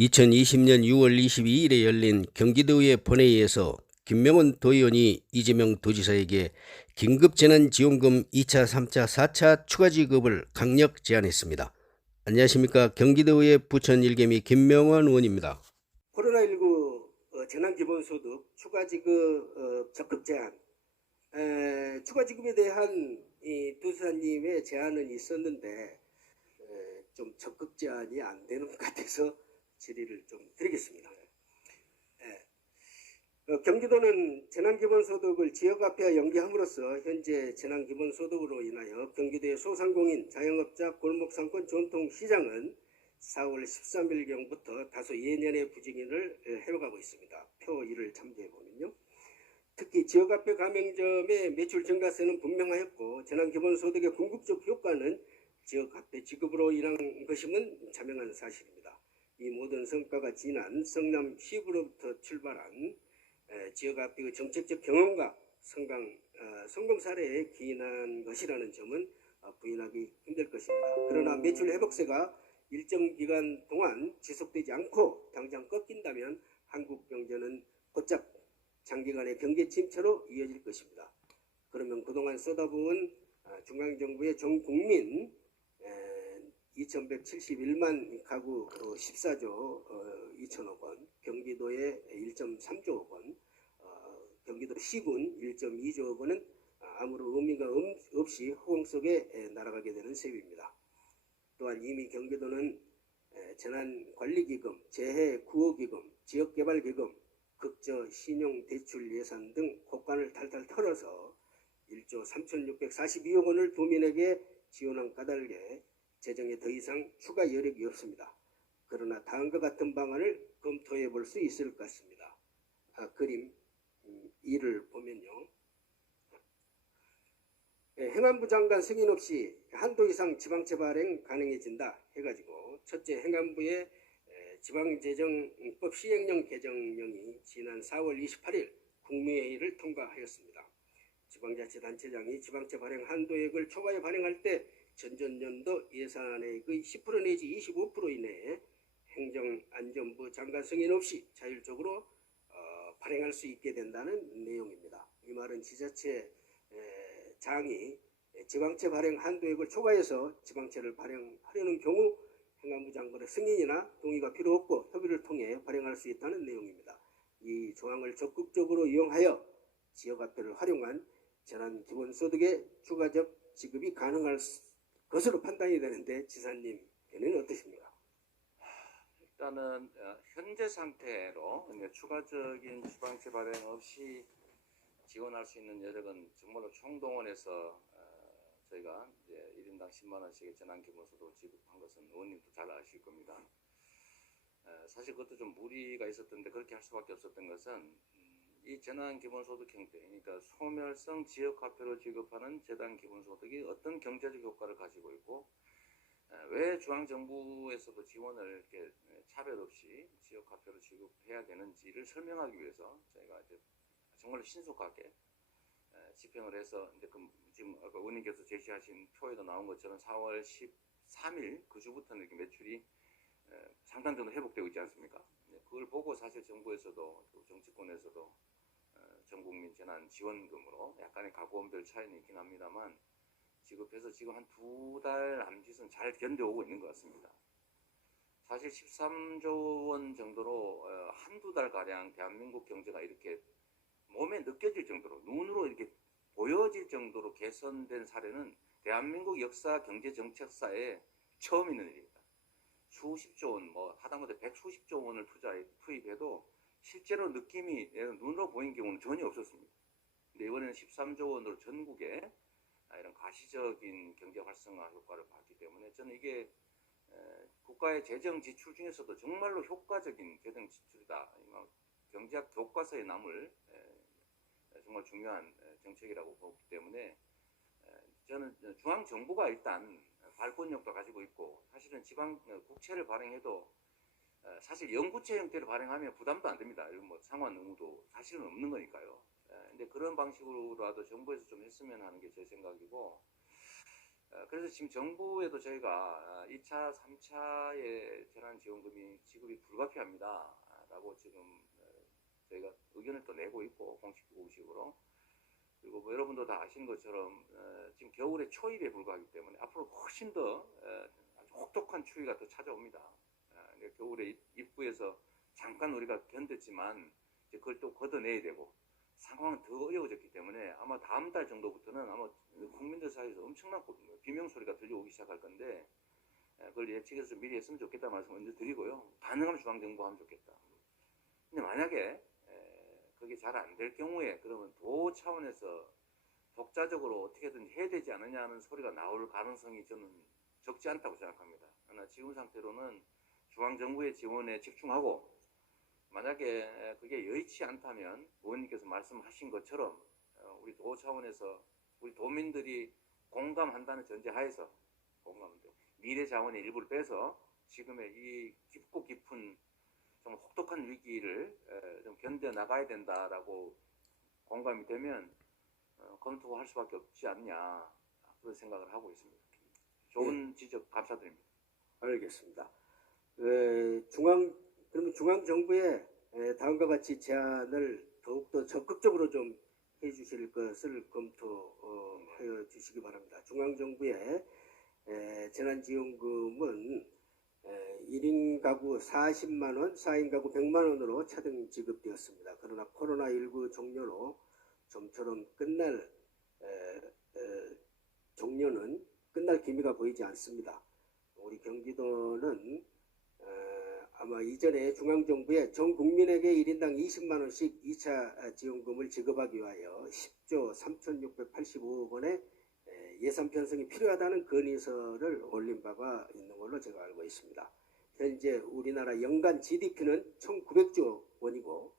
2020년 6월 22일에 열린 경기도의회 본회의에서 김명훈 도의원이 이재명 도지사에게 긴급재난지원금 2차, 3차, 4차 추가 지급을 강력 제안했습니다. 안녕하십니까. 경기도의회 부천 일개미 김명훈 의원입니다. 코로나19 재난기본소득 추가 지급 적극 제한, 추가 지급에 대한 이 도지사님의 제안은 있었는데 좀 적극 제안이 안 되는 것 같아서 질의를 좀 드리겠습니다. 경기도는 재난기본소득을 지역화폐와 연계함으로써 현재 재난기본소득으로 인하여 경기도의 소상공인, 자영업자, 골목상권 전통시장은 4월 13일경부터 다소 예년의 부진을 해가고 있습니다. 표 1을 참조해보면요. 특히 지역화폐 가맹점의 매출 증가세는 분명하였고 재난기본소득의 궁극적 효과는 지역화폐 지급으로 인한 것임은 자명한 사실입니다. 이 모든 성과가 지난 성남시부로부터 출발한 지역화폐의 정책적 경험과 성공 사례에 기인한 것이라는 점은 부인하기 힘들 것입니다. 그러나 매출 회복세가 일정 기간 동안 지속되지 않고 당장 꺾인다면 한국 경제는 곧장 장기간의 경제 침체로 이어질 것입니다. 그러면 그동안 쏟아부은 중앙정부의 전 국민 2,171만 가구 14조 2천억 원, 경기도의 1.3조억 원, 경기도 시군 1.2조억 원은 아무런 의미가 없이 허공 속에 날아가게 되는 셈입니다. 또한 이미 경기도는 재난관리기금, 재해구호기금, 지역개발기금, 극저 신용대출 예산 등 곳간을 탈탈 털어서 1조 3,642억 원을 도민에게 지원한 까닭에 재정에 더 이상 추가 여력이 없습니다. 그러나 다음과 같은 방안을 검토해 볼 수 있을 것 같습니다. 그림 2를 보면요. 행안부 장관 승인 없이 한도 이상 지방채 발행 가능해진다 해가지고 첫째, 행안부의 지방재정법 시행령 개정령이 지난 4월 28일 국무회의를 통과하였습니다. 지방자치단체장이 지방채 발행 한도액을 초과해 발행할 때 전전년도 예산액의 10% 내지 25% 이내에 행정안전부 장관 승인 없이 자율적으로 발행할 수 있게 된다는 내용입니다. 이 말은 지자체 장이 지방채 발행 한도액을 초과해서 지방채를 발행하려는 경우 행안부 장관의 승인이나 동의가 필요 없고 협의를 통해 발행할 수 있다는 내용입니다. 이 조항을 적극적으로 이용하여 지역화폐를 활용한 재난기본소득의 추가적 지급이 가능할 것으로 판단이 되는데 지사님에는 어떠십니까? 일단은 현재 상태로 추가적인 지방채 발행 없이 지원할 수 있는 여력은 정말로 총동원해서 저희가 이제 1인당 10만 원씩의 재난기본소득을 지급한 것은 의원님도 잘 아실 겁니다. 사실 그것도 좀 무리가 있었던데 그렇게 할 수밖에 없었던 것은 이 재난기본소득 형태, 그러니까 소멸성 지역화폐로 지급하는 재난기본소득이 어떤 경제적 효과를 가지고 있고 왜 중앙정부에서도 지원을 이렇게 차별 없이 지역화폐로 지급해야 되는지를 설명하기 위해서 저희가 이제 정말로 신속하게 집행을 해서 이제 지금 아까 의원님께서 제시하신 표에도 나온 것처럼 4월 13일 그 주부터는 이렇게 매출이 상당 정도 회복되고 있지 않습니까? 그걸 보고 사실 정부에서도 또 정치권에서도 전국민 재난지원금으로 약간의 가구원별 차이는 있긴 합니다만 지급해서 지금 한 2달 남짓은 잘 견뎌오고 있는 것 같습니다. 사실 13조 원 정도로 한두 달가량 대한민국 경제가 이렇게 몸에 느껴질 정도로 눈으로 이렇게 보여질 정도로 개선된 사례는 대한민국 역사 경제정책사에 처음 있는 일입니다. 수십조 원, 하다못해 백수십조 원을 투입해도 실제로 느낌이 눈으로 보인 경우는 전혀 없었습니다. 근데 이번에는 13조 원으로 전국에 이런 가시적인 경제 활성화 효과를 봤기 때문에 저는 이게 국가의 재정 지출 중에서도 정말로 효과적인 재정 지출이다. 경제학 교과서에 남을 정말 중요한 정책이라고 보기 때문에 저는 중앙정부가 일단 발권력도 가지고 있고 사실은 지방 국채를 발행해도 사실 영구채 형태를 발행하면 부담도 안 됩니다. 상환 의무도 사실은 없는 거니까요. 근데 그런 방식으로라도 정부에서 좀 했으면 하는 게 제 생각이고 그래서 지금 정부에도 저희가 2차, 3차의 재난지원금이 지급이 불가피합니다. 라고 지금 저희가 의견을 또 내고 있고 공식으로. 그리고 뭐 여러분도 다 아시는 것처럼 지금 겨울에 초입에 불과하기 때문에 앞으로 훨씬 더 아주 혹독한 추위가 또 찾아옵니다. 겨울에 입구에서 잠깐 우리가 견뎠지만 이제 그걸 또 걷어내야 되고 상황은 더 어려워졌기 때문에 아마 다음 달 정도부터는 아마 국민들 사이에서 엄청난 비명 소리가 들려오기 시작할 건데 그걸 예측해서 미리 했으면 좋겠다 말씀 먼저 드리고요. 가능하면 중앙정부하면 좋겠다. 근데 만약에 그게 잘 안 될 경우에 그러면 도 차원에서 독자적으로 어떻게든 해야 되지 않느냐는 소리가 나올 가능성이 저는 적지 않다고 생각합니다. 그러나 지금 상태로는 중앙정부의 지원에 집중하고 만약에 그게 여의치 않다면 의원님께서 말씀하신 것처럼 우리 도 차원에서 우리 도민들이 공감한다는 전제하에서 미래 자원의 일부를 빼서 지금의 이 깊고 깊은 좀 혹독한 위기를 좀 견뎌 나가야 된다라고 공감이 되면 검토할 수밖에 없지 않냐 그런 생각을 하고 있습니다. 좋은 지적 감사드립니다. 알겠습니다. 그러면 중앙정부에 다음과 같이 제안을 더욱더 적극적으로 좀 해주실 것을 검토하여 주시기 바랍니다. 중앙정부의 재난지원금은 1인 가구 40만 원, 4인 가구 100만 원으로 차등 지급되었습니다. 그러나 코로나19 종료로 좀처럼 종료는 끝날 기미가 보이지 않습니다. 우리 경기도는 아마 이전에 중앙정부에 전 국민에게 1인당 20만 원씩 2차 지원금을 지급하기 위하여 10조 3,685억 원의 예산 편성이 필요하다는 건의서를 올린 바가 있는 걸로 제가 알고 있습니다. 현재 우리나라 연간 GDP는 1,900조 원이고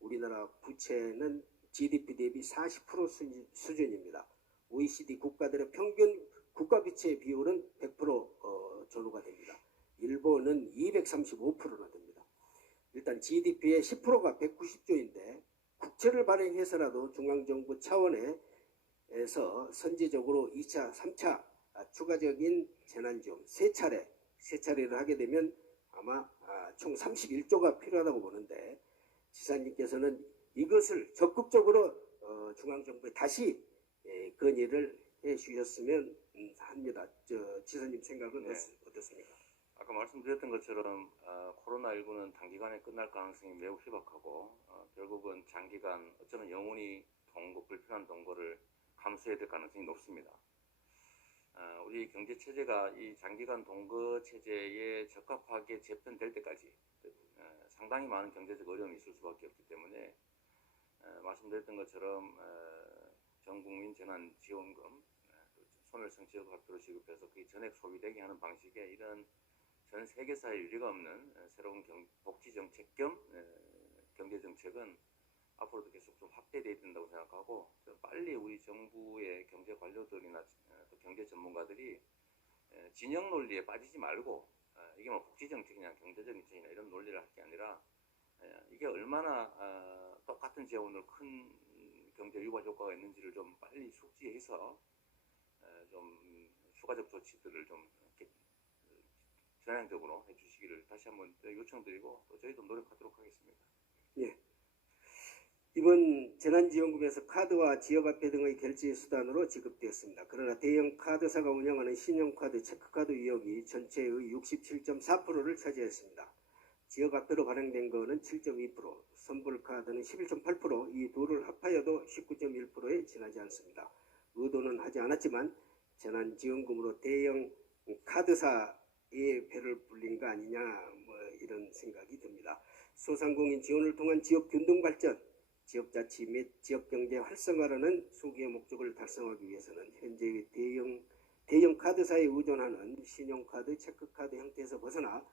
우리나라 부채는 GDP 대비 40% 수준입니다. OECD 국가들의 평균 국가부채 비율은 100% 전후가 됩니다. 일본은 235%나 됩니다. 일단 GDP의 10%가 190조인데 국채를 발행해서라도 중앙정부 차원에서 선제적으로 2차, 3차 추가적인 재난지원 세 차례를 하게 되면 아마 총 31조가 필요하다고 보는데 지사님께서는 이것을 적극적으로 중앙정부에 다시 건의를 해 주셨으면 합니다. 지사님 생각은 네. 어떻습니까? 아까 말씀드렸던 것처럼 코로나19는 단기간에 끝날 가능성이 매우 희박하고 결국은 장기간 어쩌면 영원히 불편한 동거를 감수해야 될 가능성이 높습니다. 우리 경제 체제가 이 장기간 동거 체제에 적합하게 재편될 때까지 상당히 많은 경제적 어려움이 있을 수밖에 없기 때문에 말씀드렸던 것처럼 전 국민 재난 지원금 손해성 지역화표로 지급해서 그 전액 소비되게 하는 방식의 이런 전 세계사에 유례가 없는 새로운 복지 정책 겸 경제 정책은 앞으로도 계속 좀 확대돼야 된다고 생각하고 빨리 우리 정부의 경제 관료들이나 또 경제 전문가들이 진영 논리에 빠지지 말고 이게 뭐 복지 정책이냐 경제 정책이냐 이런 논리를 할 게 아니라 이게 얼마나 똑같은 재원으로 큰 경제 유발 효과가 있는지를 좀 빨리 숙지해서 좀 추가적 조치들을 좀 전향적으로 해주시기를 다시 한번 요청드리고 또 저희도 노력하도록 하겠습니다. 예. 이번 재난지원금에서 카드와 지역화폐 등의 결제 수단으로 지급되었습니다. 그러나 대형 카드사가 운영하는 신용카드, 체크카드 위험이 전체의 67.4%를 차지했습니다. 지역화폐로 발행된 것은 7.2%, 선불카드는 11.8%, 이 둘을 합하여도 19.1%에 지나지 않습니다. 의도는 하지 않았지만 재난지원금으로 대형 카드사의 배를 불린 거 아니냐 이런 생각이 듭니다. 소상공인 지원을 통한 지역 균등 발전, 지역자치 및 지역경제 활성화라는 소기의 목적을 달성하기 위해서는 현재의 대형 카드사에 의존하는 신용카드, 체크카드 형태에서 벗어나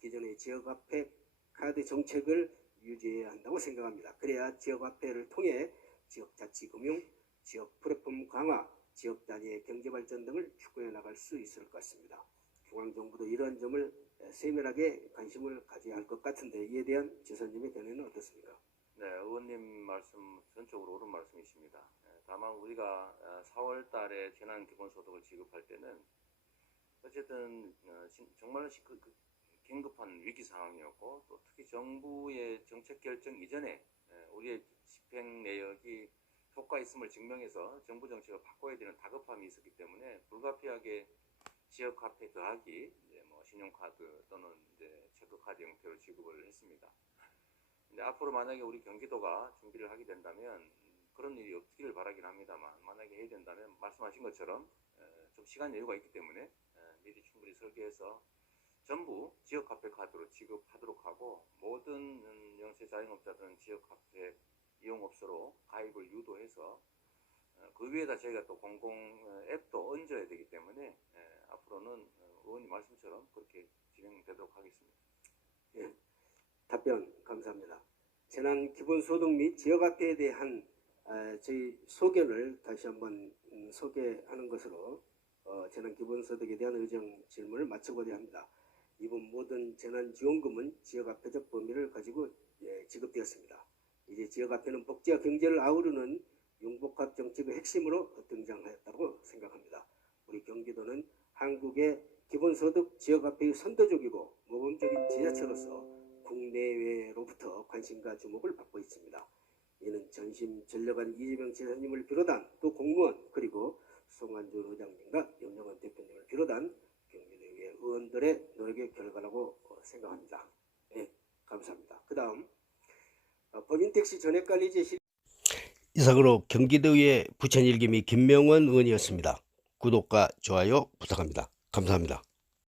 기존의 지역화폐 카드 정책을 유지해야 한다고 생각합니다. 그래야 지역화폐를 통해 지역자치금융, 지역 플랫폼 강화, 지역 단위의 경제발전 등을 추구해 나갈 수 있을 것 같습니다. 중앙정부도 이러한 점을 세밀하게 관심을 가져야 할 것 같은데 이에 대한 지사님의 견해는 어떻습니까? 네, 의원님 말씀 전적으로 옳은 말씀이십니다. 다만 우리가 4월 달에 재난 기본소득을 지급할 때는 어쨌든 정말 긴급한 위기 상황이었고, 또 특히 정부의 정책 결정 이전에 우리의 집행 내역이 효과 있음을 증명해서 정부 정책을 바꿔야 되는 다급함이 있었기 때문에 불가피하게 지역 화폐 더하기 이제 뭐 신용카드 또는 이제 체크카드 형태로 지급을 했습니다. 근데 앞으로 만약에 우리 경기도가 준비를 하게 된다면 그런 일이 없기를 바라긴 합니다만, 만약에 해야 된다면 말씀하신 것처럼 좀 시간 여유가 있기 때문에 미리 충분히 설계해서 전부 지역화폐 카드로 지급하도록 하고, 모든 영세 자영업자들은 지역화폐 이용업소로 가입을 유도해서 그 위에다 저희가 또 공공 앱도 얹어야 되기 때문에 앞으로는 의원님 말씀처럼 그렇게 진행되도록 하겠습니다. 예, 답변 감사합니다. 재난 기본소득 및 지역화폐에 대한 저희 소견을 다시 한번 소개하는 것으로 재난 기본소득에 대한 의정 질문을 마치고자 합니다. 이번 모든 재난지원금은 지역화폐적 범위를 가지고 지급되었습니다. 이제 지역화폐는 복지와 경제를 아우르는 융복합 정책의 핵심으로 등장하였다고 생각합니다. 우리 경기도는 한국의 기본소득 지역화폐의 선도적이고 모범적인 지자체로서 국내외로부터 관심과 주목을 받고 있습니다. 이는 전심 전력한 이재명 지사님을 비롯한 또 공무원, 그리고 송환준 의장님과 염영원 대표님을 비롯한 경기도의 의원들의 노력의 결과라고 생각합니다. 네, 감사합니다. 그 다음 법인택시 전액관리제 이상으로 경기도의 부천일기미 김명원 의원이었습니다. 구독과 좋아요 부탁합니다. 감사합니다.